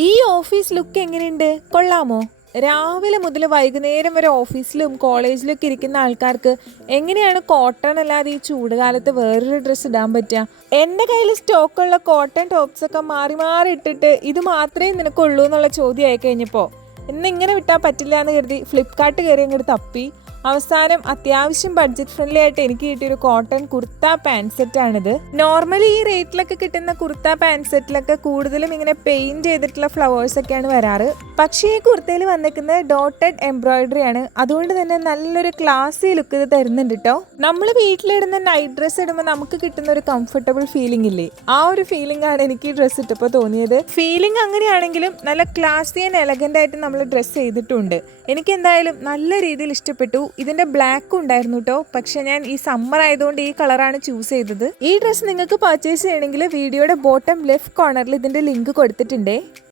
ഈ office look എങ്ങനെയുണ്ട്? കൊള്ളാമോ? രാവിലെ മുതൽ വൈകുന്നേരം വരെ ഓഫീസിലും കോളേജിലൊക്കെ ഇരിക്കുന്ന ആൾക്കാർക്ക് എങ്ങനെയാണ് കോട്ടൺ അല്ലാതെ ഈ ചൂടുകാലത്ത് വേറൊരു ഡ്രസ്സ് ഇടാൻ പറ്റുക? എൻ്റെ കയ്യിൽ സ്റ്റോക്കുള്ള കോട്ടൺ ടോപ്സ് ഒക്കെ മാറി മാറി ഇട്ടിട്ട് ഇത് മാത്രമേ നിനക്കുള്ളൂ എന്നുള്ള ചോദ്യം ആയി കഴിഞ്ഞപ്പോൾ ഇന്നിങ്ങനെ വിട്ടാൽ പറ്റില്ല എന്ന് കരുതി ഫ്ലിപ്കാർട്ട് കയറി അങ്ങോട്ട് തപ്പി. അവസാനം അത്യാവശ്യം ബഡ്ജറ്റ് ഫ്രണ്ട്ലി ആയിട്ട് എനിക്ക് കിട്ടിയൊരു കോട്ടൺ കുർത്ത പാൻറ് സെറ്റാണിത്. നോർമലി ഈ റേറ്റിലൊക്കെ കിട്ടുന്ന കുർത്ത പാൻറ് സെറ്റിലൊക്കെ കൂടുതലും ഇങ്ങനെ പെയിന്റ് ചെയ്തിട്ടുള്ള ഫ്ലവേഴ്സ് ഒക്കെയാണ് വരാറ്. പക്ഷേ ഈ കുർത്തയിൽ വന്നിരിക്കുന്നത് ഡോട്ടഡ് എംബ്രോയിഡറി ആണ്. അതുകൊണ്ട് തന്നെ നല്ലൊരു ക്ലാസി ലുക്ക് ഇത് തരുന്നുണ്ട് കേട്ടോ. നമ്മൾ വീട്ടിലിടുന്ന നൈറ്റ് ഡ്രസ്സ് ഇടുമ്പോൾ നമുക്ക് കിട്ടുന്ന ഒരു കംഫർട്ടബിൾ ഫീലിംഗ് ഇല്ലേ, ആ ഒരു ഫീലിംഗ് ആണ് എനിക്ക് ഈ ഡ്രസ്സ് ഇട്ടപ്പോൾ തോന്നിയത്. ഫീലിംഗ് അങ്ങനെയാണെങ്കിലും നല്ല ക്ലാസി ആൻഡ് എലഗന്റ് ആയിട്ട് നമ്മൾ ഡ്രസ്സ് ചെയ്തിട്ടുണ്ട്. എനിക്ക് എന്തായാലും നല്ല രീതിയിൽ ഇഷ്ടപ്പെട്ടു. ഇതിന്റെ ബ്ലാക്ക് ഉണ്ടായിരുന്നു കേട്ടോ, പക്ഷെ ഞാൻ ഈ സമ്മർ ആയതുകൊണ്ട് ഈ കളറാണ് ചൂസ് ചെയ്തത്. ഈ ഡ്രസ്സ് നിങ്ങൾക്ക് പർച്ചേസ് ചെയ്യണമെങ്കിൽ വീഡിയോയുടെ ബോട്ടം ലെഫ്റ്റ് കോർണറിൽ ഇതിന്റെ ലിങ്ക് കൊടുത്തിട്ടുണ്ടേ.